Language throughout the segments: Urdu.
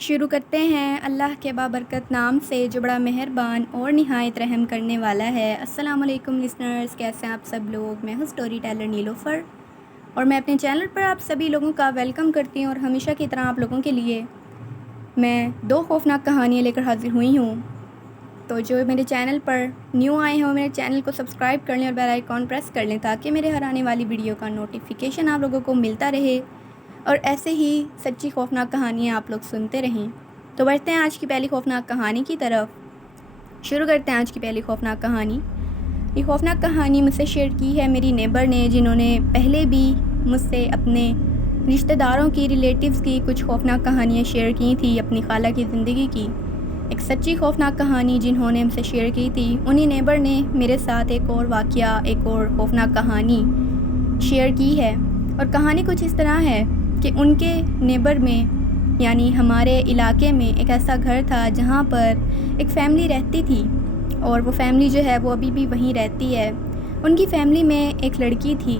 شروع کرتے ہیں اللہ کے بابرکت نام سے جو بڑا مہربان اور نہایت رحم کرنے والا ہے۔ السلام علیکم لسنرز، کیسے ہیں آپ سب لوگ؟ میں ہوں سٹوری ٹیلر نیلوفر اور میں اپنے چینل پر آپ سبھی لوگوں کا ویلکم کرتی ہوں، اور ہمیشہ کی طرح آپ لوگوں کے لیے میں 2 خوفناک کہانیاں لے کر حاضر ہوئی ہوں۔ تو جو میرے چینل پر نیو آئے ہیں میرے چینل کو سبسکرائب کر لیں اور بیل آئیکن پریس کر لیں تاکہ میرے ہر آنے والی ویڈیو کا نوٹیفیکیشن آپ لوگوں کو ملتا رہے اور ایسے ہی سچی خوفناک کہانیاں آپ لوگ سنتے رہیں۔ تو بڑھتے ہیں آج کی پہلی خوفناک کہانی کی طرف۔ شروع کرتے ہیں آج کی پہلی خوفناک کہانی۔ یہ خوفناک کہانی مجھ سے شیئر کی ہے میری نیبر نے، جنہوں نے پہلے بھی مجھ سے اپنے رشتہ داروں کی، ریلیٹیوز کی کچھ خوفناک کہانیاں شیئر کی تھی، اپنی خالہ کی زندگی کی ایک سچی خوفناک کہانی جنہوں نے مجھ سے شیئر کی تھی۔ انہی نیبر نے میرے ساتھ ایک اور واقعہ، ایک اور خوفناک کہانی شیئر کی ہے، اور کہانی کچھ اس طرح ہے کہ ان کے نیبر میں یعنی ہمارے علاقے میں ایک ایسا گھر تھا جہاں پر ایک فیملی رہتی تھی، اور وہ فیملی جو ہے وہ ابھی بھی وہیں رہتی ہے۔ ان کی فیملی میں ایک لڑکی تھی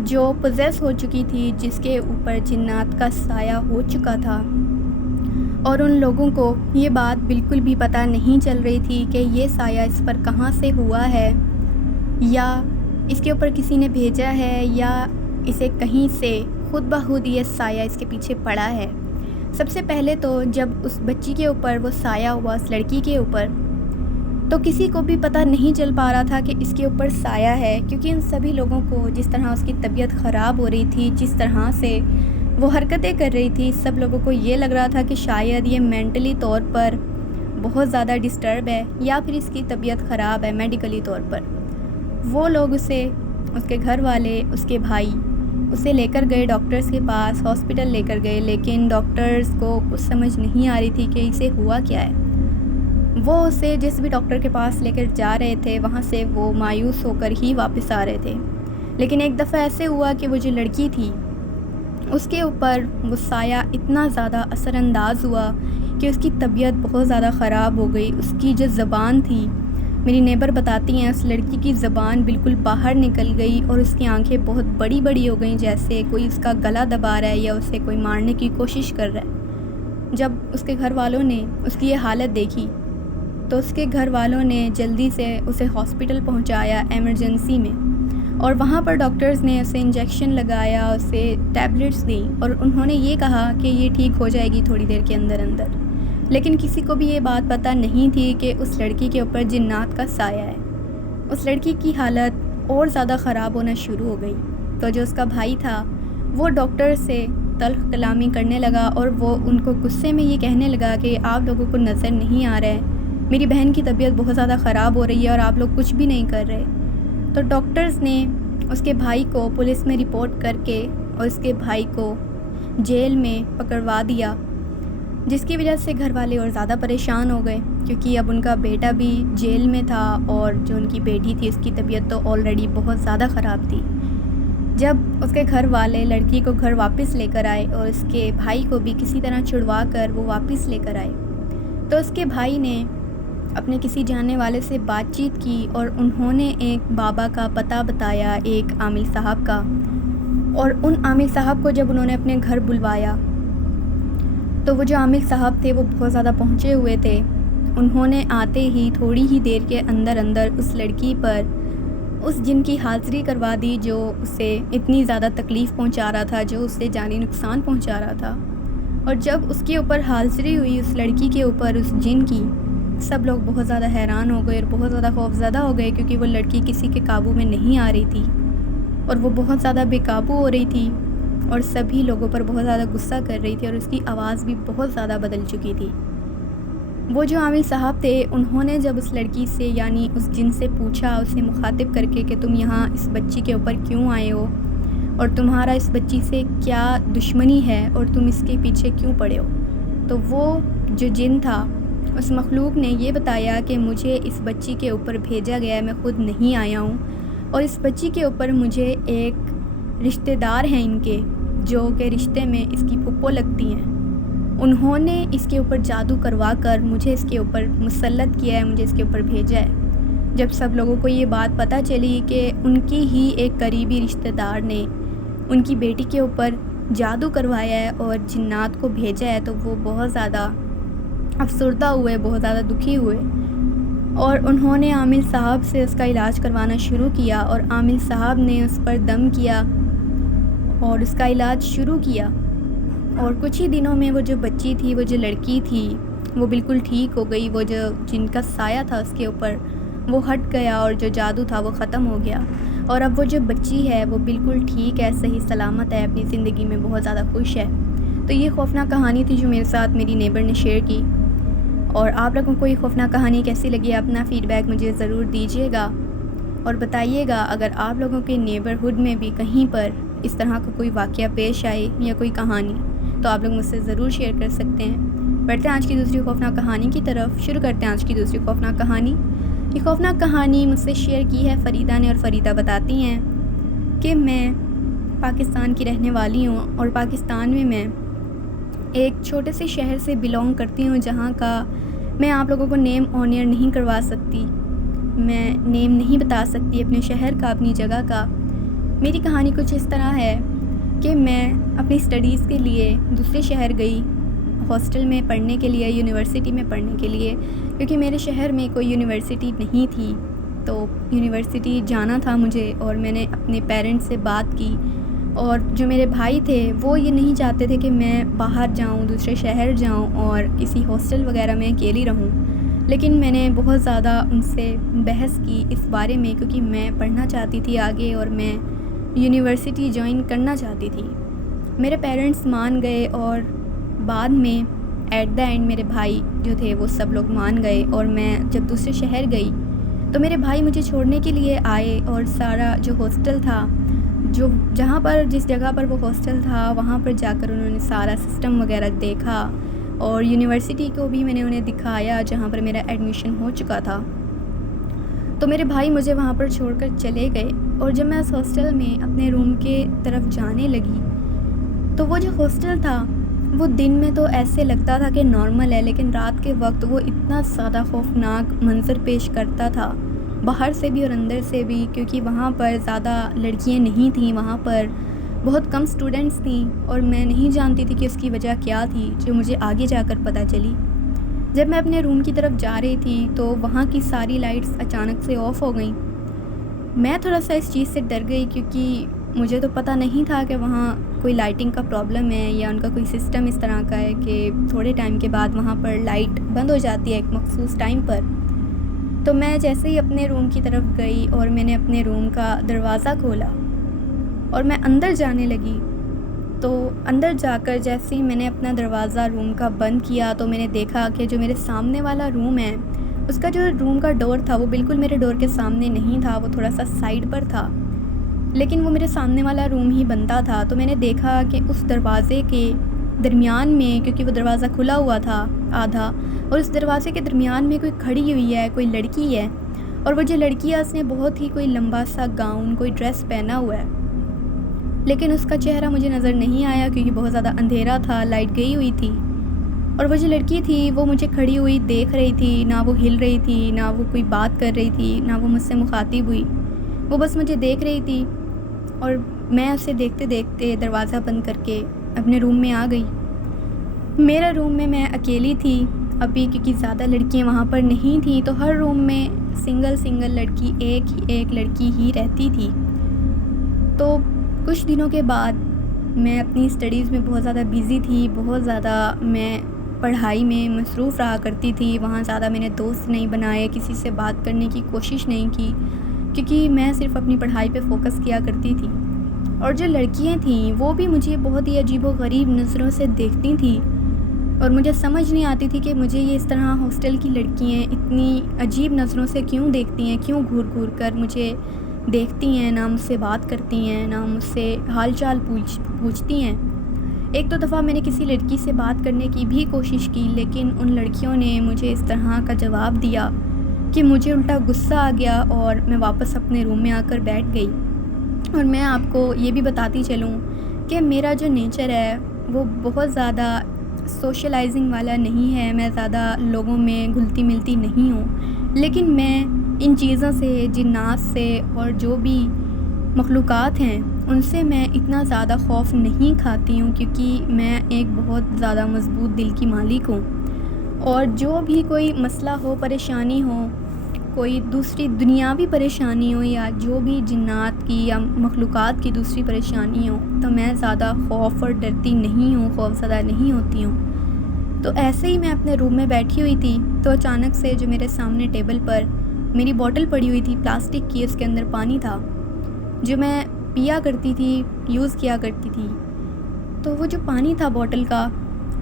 جو پوزیس ہو چکی تھی، جس کے اوپر جنات کا سایہ ہو چکا تھا، اور ان لوگوں کو یہ بات بالکل بھی پتہ نہیں چل رہی تھی کہ یہ سایہ اس پر کہاں سے ہوا ہے، یا اس کے اوپر کسی نے بھیجا ہے، یا اسے کہیں سے خود بخود یہ سایہ اس کے پیچھے پڑا ہے۔ سب سے پہلے تو جب اس بچی کے اوپر وہ سایہ ہوا، اس لڑکی کے اوپر، تو کسی کو بھی پتہ نہیں چل پا رہا تھا کہ اس کے اوپر سایہ ہے، کیونکہ ان سبھی لوگوں کو جس طرح اس کی طبیعت خراب ہو رہی تھی، جس طرح سے وہ حرکتیں کر رہی تھی، سب لوگوں کو یہ لگ رہا تھا کہ شاید یہ مینٹلی طور پر بہت زیادہ ڈسٹرب ہے، یا پھر اس کی طبیعت خراب ہے میڈیکلی طور پر۔ وہ لوگ اسے، اس کے گھر والے، اس کے بھائی اسے لے کر گئے ڈاکٹرز کے پاس، ہاسپٹل لے کر گئے، لیکن ڈاکٹرز کو کچھ سمجھ نہیں آ رہی تھی کہ اسے ہوا کیا ہے۔ وہ اسے جس بھی ڈاکٹر کے پاس لے کر جا رہے تھے، وہاں سے وہ مایوس ہو کر ہی واپس آ رہے تھے۔ لیکن ایک دفعہ ایسے ہوا کہ وہ جو لڑکی تھی اس کے اوپر وہ سایہ اتنا زیادہ اثر انداز ہوا کہ اس کی طبیعت بہت زیادہ خراب ہو گئی۔ اس کی جو زبان تھی، میری نیبر بتاتی ہیں، اس لڑکی کی زبان بالکل باہر نکل گئی، اور اس کی آنکھیں بہت بڑی بڑی ہو گئیں، جیسے کوئی اس کا گلا دبا رہا ہے یا اسے کوئی مارنے کی کوشش کر رہا ہے۔ جب اس کے گھر والوں نے اس کی یہ حالت دیکھی تو اس کے گھر والوں نے جلدی سے اسے ہاسپٹل پہنچایا ایمرجنسی میں، اور وہاں پر ڈاکٹرز نے اسے انجیکشن لگایا، اسے ٹیبلٹس دیں، اور انہوں نے یہ کہا کہ یہ ٹھیک ہو جائے گی تھوڑی دیر کے اندر اندر۔ لیکن کسی کو بھی یہ بات پتہ نہیں تھی کہ اس لڑکی کے اوپر جنات کا سایہ ہے۔ اس لڑکی کی حالت اور زیادہ خراب ہونا شروع ہو گئی، تو جو اس کا بھائی تھا وہ ڈاکٹر سے تلخ کلامی کرنے لگا، اور وہ ان کو غصے میں یہ کہنے لگا کہ آپ لوگوں کو نظر نہیں آ رہا ہے، میری بہن کی طبیعت بہت زیادہ خراب ہو رہی ہے اور آپ لوگ کچھ بھی نہیں کر رہے۔ تو ڈاکٹرز نے اس کے بھائی کو پولیس میں رپورٹ کر کے اور اس کے بھائی کو جیل میں پکڑوا دیا، جس کی وجہ سے گھر والے اور زیادہ پریشان ہو گئے، کیونکہ اب ان کا بیٹا بھی جیل میں تھا، اور جو ان کی بیٹی تھی اس کی طبیعت تو آلریڈی بہت زیادہ خراب تھی۔ جب اس کے گھر والے لڑکی کو گھر واپس لے کر آئے، اور اس کے بھائی کو بھی کسی طرح چھڑوا کر وہ واپس لے کر آئے، تو اس کے بھائی نے اپنے کسی جاننے والے سے بات چیت کی، اور انہوں نے ایک بابا کا پتہ بتایا، ایک عامل صاحب کا، اور ان عامل صاحب کو جب انہوں نے اپنے گھر بلوایا تو وہ جو عامل صاحب تھے وہ بہت زیادہ پہنچے ہوئے تھے۔ انہوں نے آتے ہی تھوڑی ہی دیر کے اندر اندر اس لڑکی پر اس جن کی حاضری کروا دی جو اسے اتنی زیادہ تکلیف پہنچا رہا تھا، جو اسے جانی نقصان پہنچا رہا تھا۔ اور جب اس کے اوپر حاضری ہوئی اس لڑکی کے اوپر اس جن کی، سب لوگ بہت زیادہ حیران ہو گئے اور بہت زیادہ خوفزدہ ہو گئے، کیونکہ وہ لڑکی کسی کے قابو میں نہیں آ رہی تھی، اور وہ بہت زیادہ بے قابو ہو رہی تھی، اور سبھی لوگوں پر بہت زیادہ غصہ کر رہی تھی، اور اس کی آواز بھی بہت زیادہ بدل چکی تھی۔ وہ جو عامل صاحب تھے انہوں نے جب اس لڑکی سے یعنی اس جن سے پوچھا، اسے مخاطب کر کے کہ تم یہاں اس بچی کے اوپر کیوں آئے ہو، اور تمہارا اس بچی سے کیا دشمنی ہے، اور تم اس کے پیچھے کیوں پڑے ہو، تو وہ جو جن تھا اس مخلوق نے یہ بتایا کہ مجھے اس بچی کے اوپر بھیجا گیا ہے، میں خود نہیں آیا ہوں، اور اس بچی کے اوپر مجھے ایک رشتہ دار ہیں ان کے، جو کہ رشتے میں اس کی پھپھو لگتی ہیں، انہوں نے اس کے اوپر جادو کروا کر مجھے اس کے اوپر مسلط کیا ہے، مجھے اس کے اوپر بھیجا ہے۔ جب سب لوگوں کو یہ بات پتہ چلی کہ ان کی ہی ایک قریبی رشتہ دار نے ان کی بیٹی کے اوپر جادو کروایا ہے اور جنات کو بھیجا ہے، تو وہ بہت زیادہ افسردہ ہوئے، بہت زیادہ دکھی ہوئے، اور انہوں نے عامل صاحب سے اس کا علاج کروانا شروع کیا، اور عامل صاحب نے اس پر دم کیا اور اس کا علاج شروع کیا، اور کچھ ہی دنوں میں وہ جو بچی تھی، وہ جو لڑکی تھی، وہ بالکل ٹھیک ہو گئی۔ وہ جو جن کا سایہ تھا اس کے اوپر وہ ہٹ گیا، اور جو جادو تھا وہ ختم ہو گیا، اور اب وہ جو بچی ہے وہ بالکل ٹھیک ہے، صحیح سلامت ہے، اپنی زندگی میں بہت زیادہ خوش ہے۔ تو یہ خوفناک کہانی تھی جو میرے ساتھ میری نیبر نے شیئر کی، اور آپ لوگوں کو یہ خوفناک کہانی کیسی لگی، اپنا فیڈ بیک مجھے ضرور دیجیے گا، اور بتائیے گا اگر آپ لوگوں کے نیبرہڈ میں بھی کہیں پر اس طرح کا کوئی واقعہ پیش آئے یا کوئی کہانی، تو آپ لوگ مجھ سے ضرور شیئر کر سکتے ہیں۔ بڑھتے ہیں آج کی دوسری خوفناک کہانی کی طرف، شروع کرتے ہیں آج کی دوسری خوفناک کہانی۔ یہ خوفناک کہانی مجھ سے شیئر کی ہے فریدہ نے، اور فریدہ بتاتی ہیں کہ میں پاکستان کی رہنے والی ہوں، اور پاکستان میں ایک چھوٹے سے شہر سے بلونگ کرتی ہوں، جہاں کا میں آپ لوگوں کو نیم آنر نہیں کروا سکتی، میں نیم نہیں بتا سکتی اپنے شہر کا، اپنی جگہ کا۔ میری کہانی کچھ اس طرح ہے کہ میں اپنی اسٹڈیز کے لیے دوسرے شہر گئی، ہاسٹل میں پڑھنے کے لیے، یونیورسٹی میں پڑھنے کے لیے، کیونکہ میرے شہر میں کوئی یونیورسٹی نہیں تھی، تو یونیورسٹی جانا تھا مجھے، اور میں نے اپنے پیرنٹس سے بات کی، اور جو میرے بھائی تھے وہ یہ نہیں چاہتے تھے کہ میں باہر جاؤں، دوسرے شہر جاؤں اور کسی ہاسٹل وغیرہ میں اکیلی رہوں، لیکن میں نے بہت زیادہ ان سے بحث کی اس بارے میں، کیونکہ میں پڑھنا چاہتی تھی آگے، اور میں یونیورسٹی جوائن کرنا چاہتی تھی۔ میرے پیرنٹس مان گئے، اور بعد میں ایٹ دا اینڈ میرے بھائی جو تھے وہ سب لوگ مان گئے، اور میں جب دوسرے شہر گئی تو میرے بھائی مجھے چھوڑنے کے لیے آئے، اور سارا جو ہاسٹل تھا، جس جگہ پر وہ ہاسٹل تھا وہاں پر جا کر انہوں نے سارا سسٹم وغیرہ دیکھا، اور یونیورسٹی کو بھی میں نے انہیں دکھایا جہاں پر میرا ایڈمیشن ہو چکا تھا۔ تو میرے بھائی مجھے وہاں پر چھوڑ کر چلے گئے، اور جب میں اس ہاسٹل میں اپنے روم کے طرف جانے لگی تو وہ جو ہاسٹل تھا وہ دن میں تو ایسے لگتا تھا کہ نارمل ہے، لیکن رات کے وقت وہ اتنا زیادہ خوفناک منظر پیش کرتا تھا، باہر سے بھی اور اندر سے بھی، کیونکہ وہاں پر زیادہ لڑکیاں نہیں تھیں، وہاں پر بہت کم سٹوڈنٹس تھیں، اور میں نہیں جانتی تھی کہ اس کی وجہ کیا تھی، جو مجھے آگے جا کر پتہ چلی۔ جب میں اپنے روم کی طرف جا رہی تھی تو وہاں کی ساری لائٹس اچانک سے آف ہو گئیں۔ میں تھوڑا سا اس چیز سے ڈر گئی، کیونکہ مجھے تو پتہ نہیں تھا کہ وہاں کوئی لائٹنگ کا پرابلم ہے یا ان کا کوئی سسٹم اس طرح کا ہے کہ تھوڑے ٹائم کے بعد وہاں پر لائٹ بند ہو جاتی ہے ایک مخصوص ٹائم پر۔ تو میں جیسے ہی اپنے روم کی طرف گئی اور میں نے اپنے روم کا دروازہ کھولا اور میں اندر جانے لگی، تو اندر جا کر جیسے ہی میں نے اپنا دروازہ روم کا بند کیا تو میں نے دیکھا کہ جو میرے سامنے والا روم ہے اس کا جو روم کا ڈور تھا وہ بالکل میرے ڈور کے سامنے نہیں تھا، وہ تھوڑا سا سائڈ پر تھا، لیکن وہ میرے سامنے والا روم ہی بنتا تھا۔ تو میں نے دیکھا کہ اس دروازے کے درمیان میں، کیونکہ وہ دروازہ کھلا ہوا تھا آدھا، اور اس دروازے کے درمیان میں کوئی کھڑی ہوئی ہے، کوئی لڑکی ہے، اور وہ جو لڑکی ہے اس نے بہت ہی کوئی لمبا سا گاؤن، کوئی ڈریس پہنا ہوا ہے، لیکن اس کا چہرہ مجھے نظر نہیں آیا کیونکہ بہت زیادہ اندھیرا تھا، لائٹ گئی ہوئی تھی، اور وہ جو لڑکی تھی وہ مجھے کھڑی ہوئی دیکھ رہی تھی، نہ وہ ہل رہی تھی، نہ وہ کوئی بات کر رہی تھی، نہ وہ مجھ سے مخاطب ہوئی، وہ بس مجھے دیکھ رہی تھی، اور میں اسے دیکھتے دیکھتے دروازہ بند کر کے اپنے روم میں آ گئی۔ میرے روم میں میں اکیلی تھی ابھی، کیونکہ زیادہ لڑکیاں وہاں پر نہیں تھیں، تو ہر روم میں سنگل لڑکی ایک لڑکی ہی رہتی تھی۔ تو کچھ دنوں کے بعد میں اپنی اسٹڈیز میں بہت زیادہ بیزی تھی، بہت زیادہ میں پڑھائی میں مصروف رہا کرتی تھی، وہاں زیادہ میں نے دوست نہیں بنائے، کسی سے بات کرنے کی کوشش نہیں کی، کیونکہ میں صرف اپنی پڑھائی پہ فوکس کیا کرتی تھی، اور جو لڑکیاں تھیں وہ بھی مجھے بہت ہی عجیب و غریب نظروں سے دیکھتی تھیں، اور مجھے سمجھ نہیں آتی تھی کہ مجھے یہ اس طرح ہاسٹل کی لڑکیاں اتنی عجیب نظروں سے کیوں دیکھتی ہیں، کیوں گھور کر مجھے دیکھتی ہیں، نہ مجھ سے بات کرتی ہیں، نہ مجھ سے حال چال پوچھتی ہیں۔ ایک دو دفعہ میں نے کسی لڑکی سے بات کرنے کی بھی کوشش کی، لیکن ان لڑکیوں نے مجھے اس طرح کا جواب دیا کہ مجھے الٹا غصہ آ گیا، اور میں واپس اپنے روم میں آ کر بیٹھ گئی۔ اور میں آپ کو یہ بھی بتاتی چلوں کہ میرا جو نیچر ہے وہ بہت زیادہ سوشلائزنگ والا نہیں ہے، میں زیادہ لوگوں میں گھلتی ملتی نہیں ہوں، لیکن میں ان چیزوں سے، جنات سے، اور جو بھی مخلوقات ہیں ان سے میں اتنا زیادہ خوف نہیں کھاتی ہوں، کیونکہ میں ایک بہت زیادہ مضبوط دل کی مالک ہوں، اور جو بھی کوئی مسئلہ ہو، پریشانی ہو، کوئی دوسری دنیاوی پریشانی ہو، یا جو بھی جنات کی یا مخلوقات کی دوسری پریشانی ہو، تو میں زیادہ خوف اور ڈرتی نہیں ہوں، خوف زدہ نہیں ہوتی ہوں۔ تو ایسے ہی میں اپنے روم میں بیٹھی ہوئی تھی تو اچانک سے جو میرے سامنے ٹیبل پر میری بوٹل پڑی ہوئی تھی پلاسٹک کی، اس کے اندر پانی تھا جو میں پیا کرتی تھی، یوز کیا کرتی تھی، تو وہ جو پانی تھا بوٹل کا،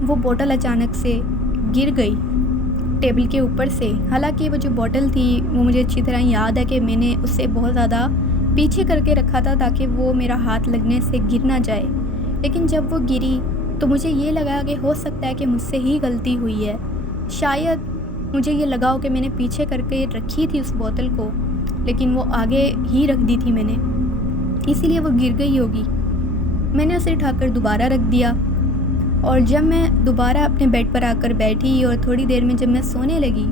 وہ بوٹل اچانک سے گر گئی ٹیبل کے اوپر سے۔ حالانکہ وہ جو بوٹل تھی وہ مجھے اچھی طرح یاد ہے کہ میں نے اسے بہت زیادہ پیچھے کر کے رکھا تھا تاکہ وہ میرا ہاتھ لگنے سے گر نہ جائے، لیکن جب وہ گری تو مجھے یہ لگا کہ ہو سکتا ہے کہ مجھ سے ہی غلطی ہوئی ہے، شاید مجھے یہ لگا ہو کہ میں نے پیچھے کر کے رکھی تھی اس بوتل کو، لیکن وہ آگے ہی رکھ دی تھی میں نے، اسی لیے وہ گر گئی ہوگی۔ میں نے اسے اٹھا کر دوبارہ رکھ دیا، اور جب میں دوبارہ اپنے بیڈ پر آ کر بیٹھی اور تھوڑی دیر میں جب میں سونے لگی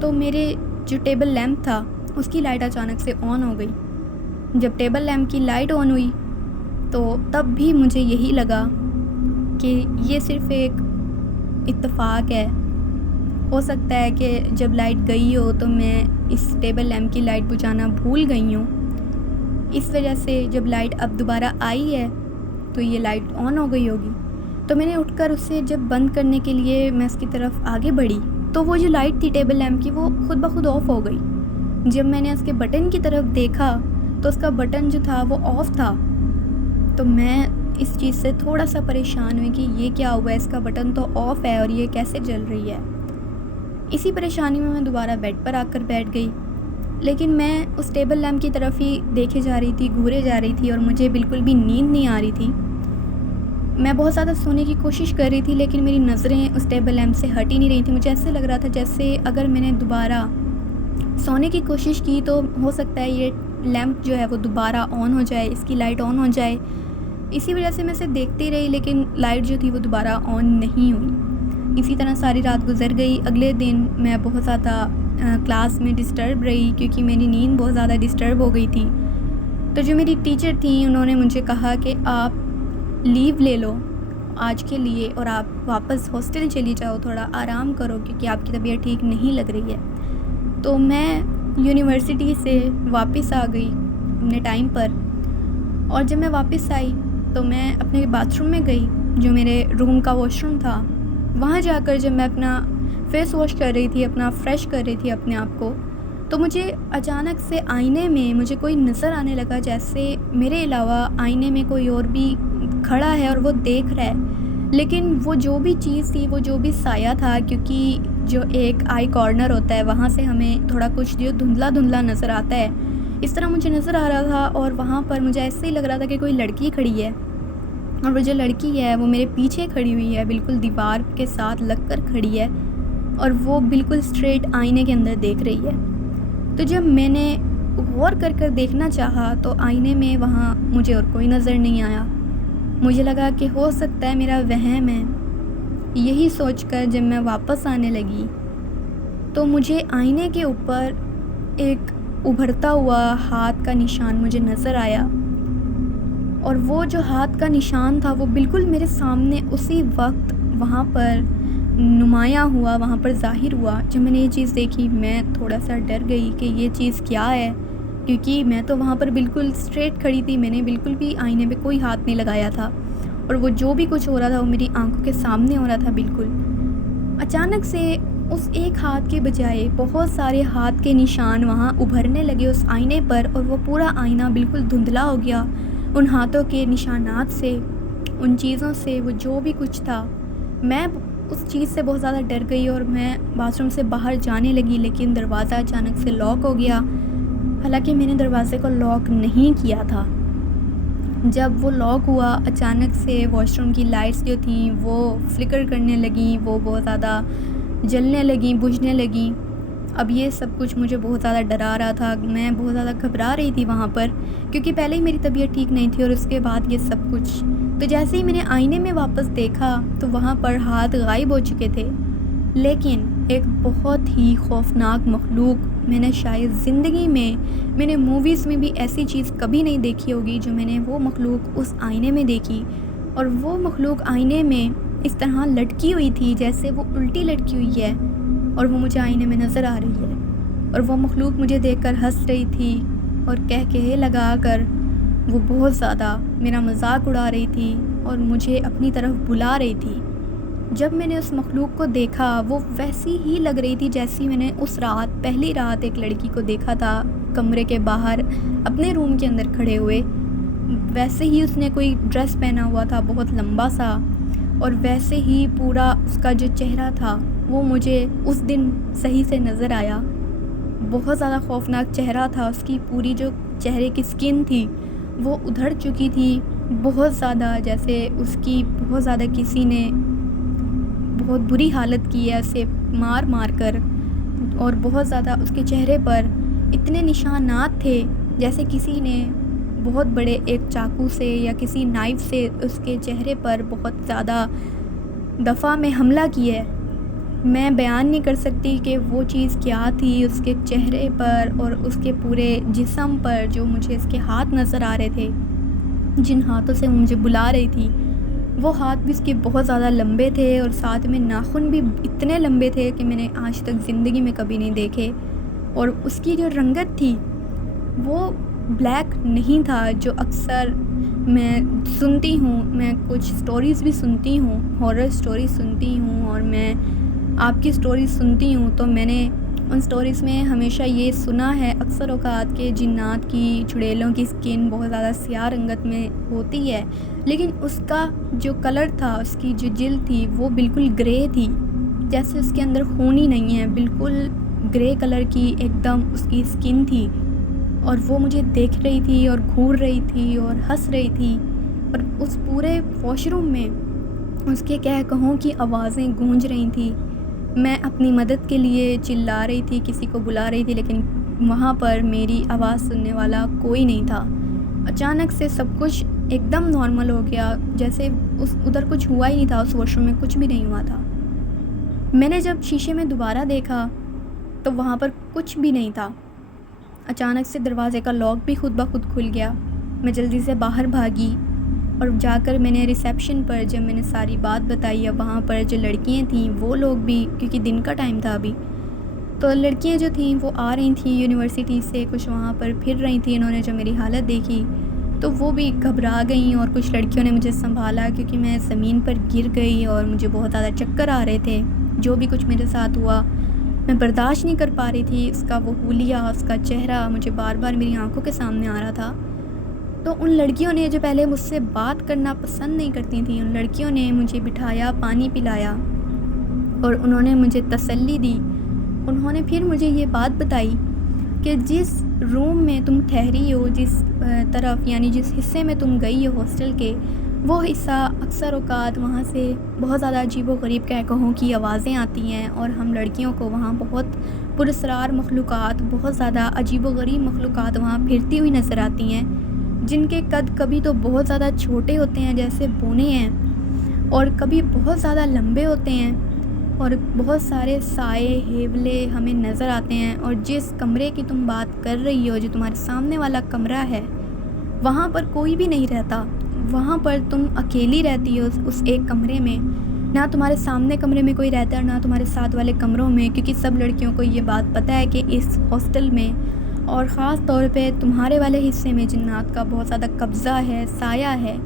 تو میرے جو ٹیبل لیمپ تھا اس کی لائٹ اچانک سے آن ہو گئی۔ جب ٹیبل لیمپ کی لائٹ آن ہوئی تو تب بھی مجھے یہی لگا کہ یہ صرف ایک اتفاق ہے، ہو سکتا ہے کہ جب لائٹ گئی ہو تو میں اس ٹیبل لیمپ کی لائٹ بجھانا بھول گئی ہوں، اس وجہ سے جب لائٹ اب دوبارہ آئی ہے تو یہ لائٹ آن ہو گئی ہوگی۔ تو میں نے اٹھ کر اسے جب بند کرنے کے لیے میں اس کی طرف آگے بڑھی تو وہ جو لائٹ تھی ٹیبل لیمپ کی وہ خود بخود آف ہو گئی۔ جب میں نے اس کے بٹن کی طرف دیکھا تو اس کا بٹن جو تھا وہ آف تھا، تو میں اس چیز سے تھوڑا سا پریشان ہوئی کہ یہ کیا ہوا ہے، اس کا بٹن تو آف ہے اور یہ کیسے جل رہی ہے۔ اسی پریشانی میں دوبارہ بیڈ پر آ کر بیٹھ گئی، لیکن میں اس ٹیبل لیمپ کی طرف ہی دیکھے جا رہی تھی، گھورے جا رہی تھی، اور مجھے بالکل بھی نیند نہیں آ رہی تھی۔ میں بہت زیادہ سونے کی کوشش کر رہی تھی لیکن میری نظریں اس ٹیبل لیمپ سے ہٹ ہی نہیں رہی تھیں۔ مجھے ایسے لگ رہا تھا جیسے اگر میں نے دوبارہ سونے کی کوشش کی تو ہو سکتا ہے یہ لیمپ جو ہے وہ دوبارہ آن ہو جائے، اس کی لائٹ آن ہو جائے۔ اسی وجہ سے میں اسے دیکھتی رہی لیکن لائٹ جو تھی وہ دوبارہ آن نہیں ہوئی۔ اسی طرح ساری رات گزر گئی۔ اگلے دن میں بہت زیادہ کلاس میں ڈسٹرب رہی کیونکہ میری نیند بہت زیادہ ڈسٹرب ہو گئی تھی۔ تو جو میری ٹیچر تھیں انہوں نے مجھے کہا کہ آپ لیو لے لو آج کے لیے اور آپ واپس ہاسٹل چلی جاؤ، تھوڑا آرام کرو کیونکہ آپ کی طبیعت ٹھیک نہیں لگ رہی ہے۔ تو میں یونیورسٹی سے واپس آ گئی اپنے ٹائم پر، اور جب میں واپس آئی تو میں اپنے باتھ روم میں گئی جو میرے روم کا واش روم تھا۔ وہاں جا کر جب میں اپنا فیس واش کر رہی تھی، اپنا فریش کر رہی تھی اپنے آپ کو، تو مجھے اچانک سے آئینے میں مجھے کوئی نظر آنے لگا جیسے میرے علاوہ آئینے میں کوئی اور بھی کھڑا ہے اور وہ دیکھ رہا ہے، لیکن وہ جو بھی چیز تھی، وہ جو بھی سایہ تھا، کیونکہ جو ایک آئی کارنر ہوتا ہے وہاں سے ہمیں تھوڑا کچھ جو دھندلا دھندلا نظر آتا ہے، اس طرح مجھے نظر آ رہا تھا، اور وہاں پر مجھے ایسے ہی لگ رہا تھا کہ کوئی لڑکی کھڑی ہے، اور وہ جو لڑکی ہے وہ میرے پیچھے کھڑی ہوئی ہے، بالکل دیوار کے ساتھ لگ کر کھڑی ہے، اور وہ بالکل اسٹریٹ آئینے کے اندر دیکھ رہی ہے۔ تو جب میں نے غور کر کر دیکھنا چاہا تو آئینے میں وہاں مجھے اور کوئی نظر نہیں آیا۔ مجھے لگا کہ ہو سکتا ہے میرا وہم ہے۔ یہی سوچ کر جب میں واپس آنے لگی تو مجھے آئینے کے اوپر ایک ابھرتا ہوا ہاتھ کا نشان مجھے نظر آیا، اور وہ جو ہاتھ کا نشان تھا وہ بالکل میرے سامنے اسی وقت وہاں پر نمایاں ہوا، وہاں پر ظاہر ہوا۔ جب میں نے یہ چیز دیکھی میں تھوڑا سا ڈر گئی کہ یہ چیز کیا ہے، کیونکہ میں تو وہاں پر بالکل اسٹریٹ کھڑی تھی، میں نے بالکل بھی آئینے پہ کوئی ہاتھ نہیں لگایا تھا، اور وہ جو بھی کچھ ہو رہا تھا وہ میری آنکھوں کے سامنے ہو رہا تھا بالکل۔ اچانک سے اس ایک ہاتھ کے بجائے بہت سارے ہاتھ کے نشان وہاں ابھرنے لگے اس آئینے پر، اور وہ پورا آئینہ بالکل دھندلا ہو گیا ان ہاتھوں کے نشانات سے، ان چیزوں سے، وہ جو بھی کچھ تھا۔ میں اس چیز سے بہت زیادہ ڈر گئی اور میں باتھ روم سے باہر جانے لگی، لیکن دروازہ اچانک سے لاک ہو گیا، حالانکہ میں نے دروازے کو لاک نہیں کیا تھا۔ جب وہ لاک ہوا اچانک سے واش روم کی لائٹس جو تھیں وہ فلکر کرنے لگیں، وہ بہت زیادہ جلنے لگیں، بجھنے لگیں۔ اب یہ سب کچھ مجھے بہت زیادہ ڈرا رہا تھا، میں بہت زیادہ گھبرا رہی تھی وہاں پر، کیونکہ پہلے ہی میری طبیعت ٹھیک نہیں تھی اور اس کے بعد یہ سب کچھ۔ تو جیسے ہی میں نے آئینے میں واپس دیکھا تو وہاں پر ہاتھ غائب ہو چکے تھے، لیکن ایک بہت ہی خوفناک مخلوق میں نے شاید زندگی میں نے موویز میں بھی ایسی چیز کبھی نہیں دیکھی ہوگی جو میں نے وہ مخلوق اس آئینے میں دیکھی. اور وہ مخلوق آئینے میں اس طرح لٹکی ہوئی تھی جیسے وہ الٹی لٹکی ہوئی ہے اور وہ مجھے آئینے میں نظر آ رہی ہے. اور وہ مخلوق مجھے دیکھ کر ہنس رہی تھی اور کہے لگا کر وہ بہت زیادہ میرا مذاق اڑا رہی تھی اور مجھے اپنی طرف بلا رہی تھی. جب میں نے اس مخلوق کو دیکھا وہ ویسی ہی لگ رہی تھی جیسی میں نے اس رات پہلی رات ایک لڑکی کو دیکھا تھا کمرے کے باہر اپنے روم کے اندر کھڑے ہوئے. ویسے ہی اس نے کوئی ڈریس پہنا ہوا تھا بہت لمبا سا اور ویسے ہی پورا اس کا جو چہرہ تھا وہ مجھے اس دن صحیح سے نظر آیا. بہت زیادہ خوفناک چہرہ تھا. اس کی پوری جو چہرے کی سکن تھی وہ ادھڑ چکی تھی بہت زیادہ, جیسے اس کی بہت زیادہ کسی نے بہت بری حالت کی ہے اسے مار کر. اور بہت زیادہ اس کے چہرے پر اتنے نشانات تھے جیسے کسی نے بہت بڑے ایک چاقو سے یا کسی نائف سے اس کے چہرے پر بہت زیادہ دفعہ میں حملہ کیا ہے. میں بیان نہیں کر سکتی کہ وہ چیز کیا تھی اس کے چہرے پر اور اس کے پورے جسم پر. جو مجھے اس کے ہاتھ نظر آ رہے تھے جن ہاتھوں سے مجھے بلا رہی تھی وہ ہاتھ بھی اس کے بہت زیادہ لمبے تھے اور ساتھ میں ناخن بھی اتنے لمبے تھے کہ میں نے آج تک زندگی میں کبھی نہیں دیکھے. اور اس کی جو رنگت تھی وہ بلیک نہیں تھا جو اکثر میں سنتی ہوں. میں کچھ سٹوریز بھی سنتی ہوں, ہارر سٹوریز سنتی ہوں اور میں آپ کی سٹوریز سنتی ہوں. تو میں نے ان سٹوریز میں ہمیشہ یہ سنا ہے اکثر اوقات کے جنات کی چڑیلوں کی سکن بہت زیادہ سیاہ رنگت میں ہوتی ہے, لیکن اس کا جو کلر تھا اس کی جو جلد تھی وہ بالکل گرے تھی جیسے اس کے اندر خون ہی نہیں ہے. بالکل گرے کلر کی ایک دم اس کی سکن تھی اور وہ مجھے دیکھ رہی تھی اور گھور رہی تھی اور ہنس رہی تھی. اور اس پورے واش روم میں اس کے کہوں کی آوازیں گونج رہی تھیں. میں اپنی مدد کے لیے چلا رہی تھی, کسی کو بلا رہی تھی, لیکن وہاں پر میری آواز سننے والا کوئی نہیں تھا. اچانک سے سب کچھ ایک دم نارمل ہو گیا جیسے ادھر کچھ ہوا ہی نہیں تھا. اس واش روم میں کچھ بھی نہیں ہوا تھا. میں نے جب شیشے میں دوبارہ دیکھا تو وہاں پر کچھ بھی نہیں تھا. اچانک سے دروازے کا لاک بھی خود بخود کھل گیا. میں جلدی سے باہر بھاگی اور جا کر میں نے ریسیپشن پر جب میں نے ساری بات بتائی ہے وہاں پر جو لڑکیاں تھیں وہ لوگ بھی, کیونکہ دن کا ٹائم تھا ابھی, تو لڑکیاں جو تھیں وہ آ رہی تھیں یونیورسٹی سے, کچھ وہاں پر پھر رہی تھیں. انہوں نے جو میری حالت دیکھی تو وہ بھی گھبرا گئیں اور کچھ لڑکیوں نے مجھے سنبھالا کیونکہ میں زمین پر گر گئی اور مجھے بہت زیادہ چکر آ رہے تھے. جو بھی کچھ میرے ساتھ ہوا میں برداشت نہیں کر پا رہی تھی. اس کا وہ حلیہ, اس کا چہرہ مجھے بار بار میری آنکھوں کے سامنے آ رہا تھا. تو ان لڑکیوں نے جو پہلے مجھ سے بات کرنا پسند نہیں کرتی تھیں ان لڑکیوں نے مجھے بٹھایا, پانی پلایا اور انہوں نے مجھے تسلی دی. انہوں نے پھر مجھے یہ بات بتائی کہ جس روم میں تم ٹھہری ہو, جس طرف یعنی جس حصے میں تم گئی ہو ہاسٹل کے, وہ حصہ اکثر اوقات وہاں سے بہت زیادہ عجیب و غریب کہوں کی آوازیں آتی ہیں اور ہم لڑکیوں کو وہاں بہت پراسرار مخلوقات, بہت زیادہ عجیب و غریب مخلوقات وہاں پھرتی ہوئی نظر آتی ہیں جن کے قد کبھی تو بہت زیادہ چھوٹے ہوتے ہیں جیسے بونے ہیں اور کبھی بہت زیادہ لمبے ہوتے ہیں اور بہت سارے سائے ہیولے ہمیں نظر آتے ہیں. اور جس کمرے کی تم بات کر رہی ہو جو تمہارے سامنے والا کمرہ ہے وہاں پر کوئی بھی نہیں رہتا. وہاں پر تم اکیلی رہتی ہو اس ایک کمرے میں, نہ تمہارے سامنے کمرے میں کوئی رہتا ہے نہ تمہارے ساتھ والے کمروں میں, کیونکہ سب لڑکیوں کو یہ بات پتہ ہے کہ اس ہاسٹل میں اور خاص طور پہ تمہارے والے حصے میں جنات کا بہت زیادہ قبضہ ہے, سایہ ہے,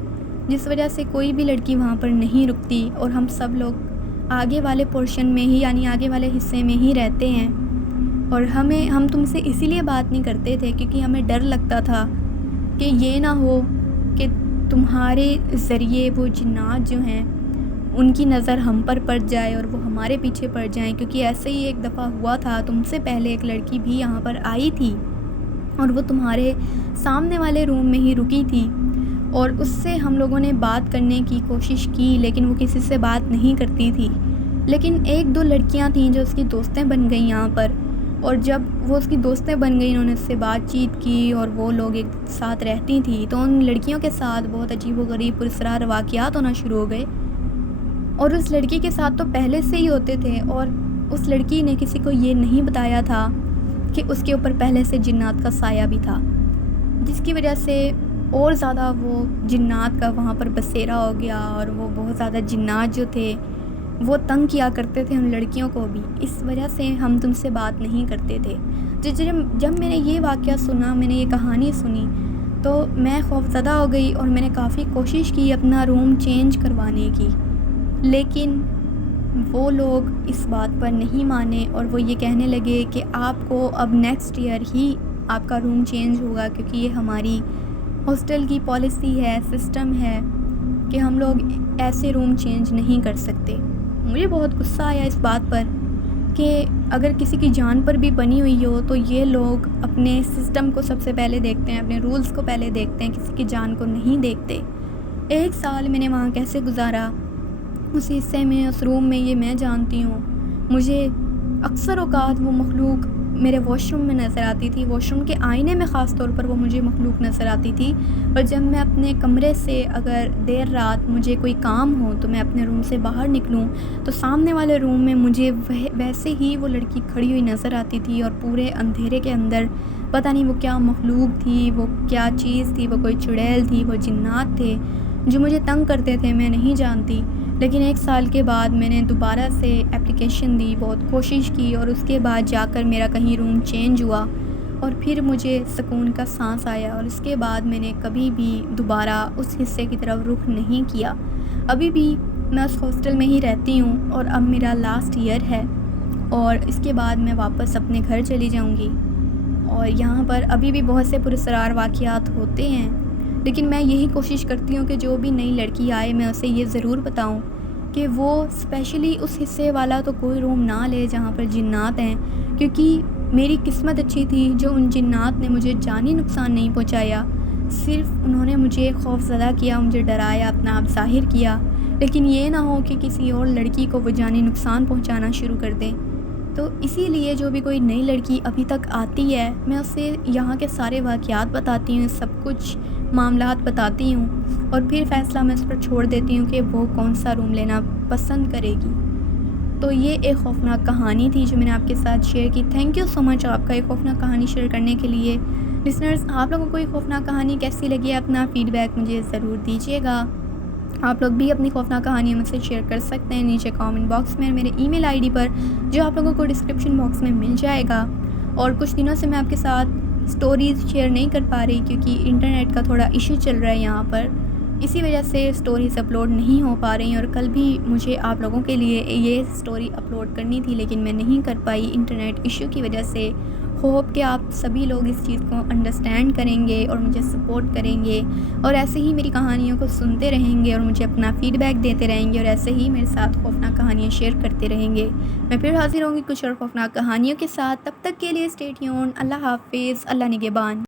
جس وجہ سے کوئی بھی لڑکی وہاں پر نہیں رکتی اور ہم سب لوگ آگے والے پورشن میں ہی یعنی آگے والے حصے میں ہی رہتے ہیں. اور ہم تم سے اسی لیے بات نہیں کرتے تھے کیونکہ ہمیں ڈر لگتا تھا کہ یہ نہ ہو کہ تمہارے ذریعے وہ جنات جو ہیں ان کی نظر ہم پر پڑ جائے اور وہ ہمارے پیچھے پڑ جائیں. کیونکہ ایسے ہی ایک دفعہ ہوا تھا, تم سے پہلے ایک لڑکی بھی یہاں پر آئی تھی اور وہ تمہارے سامنے والے روم میں ہی رکی تھی اور اس سے ہم لوگوں نے بات کرنے کی کوشش کی لیکن وہ کسی سے بات نہیں کرتی تھی. لیکن ایک دو لڑکیاں تھیں جو اس کی دوستیں بن گئیں یہاں پر, اور جب وہ اس کی دوستیں بن گئیں انہوں نے اس سے بات چیت کی اور وہ لوگ ایک ساتھ رہتی تھیں تو ان لڑکیوں کے ساتھ بہت عجیب و غریب پراسرار واقعات ہونا شروع ہو گئے. اور اس لڑکی کے ساتھ تو پہلے سے ہی ہوتے تھے اور اس لڑکی نے کسی کو یہ نہیں بتایا تھا کہ اس کے اوپر پہلے سے جنات کا سایہ بھی تھا، جس کی وجہ سے اور زیادہ وہ جنات کا وہاں پر بسیرا ہو گیا، اور وہ بہت زیادہ جنات جو تھے وہ تنگ کیا کرتے تھے ہم لڑکیوں کو بھی، اس وجہ سے ہم تم سے بات نہیں کرتے تھے۔ جب میں نے یہ واقعہ سنا، میں نے یہ کہانی سنی، تو میں خوفزدہ ہو گئی اور میں نے کافی کوشش کی اپنا روم چینج کروانے کی، لیکن وہ لوگ اس بات پر نہیں مانے اور وہ یہ کہنے لگے کہ آپ کو اب نیکسٹ ایئر ہی آپ کا روم چینج ہوگا، کیونکہ یہ ہماری ہاسٹل کی پالیسی ہے، سسٹم ہے کہ ہم لوگ ایسے روم چینج نہیں کر سکتے۔ مجھے بہت غصہ آیا اس بات پر کہ اگر کسی کی جان پر بھی بنی ہوئی ہو تو یہ لوگ اپنے سسٹم کو سب سے پہلے دیکھتے ہیں، اپنے رولز کو پہلے دیکھتے ہیں، کسی کی جان کو نہیں دیکھتے۔ 1 سال میں نے وہاں کیسے گزارا اس حصے میں، اس روم میں، یہ میں جانتی ہوں۔ مجھے اکثر اوقات وہ مخلوق میرے واش روم میں نظر آتی تھی، واش روم کے آئینے میں خاص طور پر وہ مجھے مخلوق نظر آتی تھی، اور جب میں اپنے کمرے سے اگر دیر رات مجھے کوئی کام ہو تو میں اپنے روم سے باہر نکلوں تو سامنے والے روم میں مجھے ویسے ہی وہ لڑکی کھڑی ہوئی نظر آتی تھی، اور پورے اندھیرے کے اندر پتہ نہیں وہ کیا مخلوق تھی، وہ کیا چیز تھی، وہ کوئی چڑیل تھی، وہ جنات تھے جو مجھے تنگ کرتے تھے، میں نہیں جانتی۔ لیکن 1 سال کے بعد میں نے دوبارہ سے اپلیکیشن دی، بہت کوشش کی، اور اس کے بعد جا کر میرا کہیں روم چینج ہوا اور پھر مجھے سکون کا سانس آیا، اور اس کے بعد میں نے کبھی بھی دوبارہ اس حصے کی طرف رخ نہیں کیا۔ ابھی بھی میں اس ہاسٹل میں ہی رہتی ہوں، اور اب میرا لاسٹ ایئر ہے اور اس کے بعد میں واپس اپنے گھر چلی جاؤں گی، اور یہاں پر ابھی بھی بہت سے پراسرار واقعات ہوتے ہیں، لیکن میں یہی کوشش کرتی ہوں کہ جو بھی نئی لڑکی آئے میں اسے یہ ضرور بتاؤں کہ وہ اسپیشلی اس حصے والا تو کوئی روم نہ لے جہاں پر جنات ہیں، کیونکہ میری قسمت اچھی تھی جو ان جنات نے مجھے جانی نقصان نہیں پہنچایا، صرف انہوں نے مجھے خوف زدہ کیا، مجھے ڈرایا، اپنا آپ ظاہر کیا، لیکن یہ نہ ہو کہ کسی اور لڑکی کو وہ جانی نقصان پہنچانا شروع کر دیں۔ تو اسی لیے جو بھی کوئی نئی لڑکی ابھی تک آتی ہے میں اسے یہاں کے سارے واقعات بتاتی ہوں، سب کچھ معاملات بتاتی ہوں، اور پھر فیصلہ میں اس پر چھوڑ دیتی ہوں کہ وہ کون سا روم لینا پسند کرے گی۔ تو یہ ایک خوفناک کہانی تھی جو میں نے آپ کے ساتھ شیئر کی۔ تھینک یو سو مچ آپ کا یہ خوفناک کہانی شیئر کرنے کے لیے۔ لسنرز، آپ لوگوں کو یہ خوفناک کہانی کیسی لگی ہے؟ اپنا فیڈ بیک مجھے ضرور دیجیے گا۔ آپ لوگ بھی اپنی خوفناک کہانی مجھ سے شیئر کر سکتے ہیں نیچے کامنٹ باکس میں، میرے ای میل ID پر جو آپ لوگوں کو ڈسکرپشن باکس میں مل جائے گا۔ اور کچھ دنوں سے میں آپ کے ساتھ سٹوریز شیئر نہیں کر پا رہی کیونکہ انٹرنیٹ کا تھوڑا ایشو چل رہا ہے یہاں پر، اسی وجہ سے سٹوریز اپلوڈ نہیں ہو پا رہی ہیں، اور کل بھی مجھے آپ لوگوں کے لیے یہ سٹوری اپلوڈ کرنی تھی لیکن میں نہیں کر پائی انٹرنیٹ ایشو کی وجہ سے۔ ہوپ کہ آپ سبھی لوگ اس چیز کو انڈرسٹینڈ کریں گے اور مجھے سپورٹ کریں گے، اور ایسے ہی میری کہانیوں کو سنتے رہیں گے اور مجھے اپنا فیڈ بیک دیتے رہیں گے، اور ایسے ہی میرے ساتھ خوفناک کہانیاں شیئر کرتے رہیں گے۔ میں پھر حاضر ہوں گی کچھ اور خوفناک کہانیوں کے ساتھ، تب تک کے لیے اسٹے ٹیونڈ۔ اللہ حافظ، اللہ نگہبان۔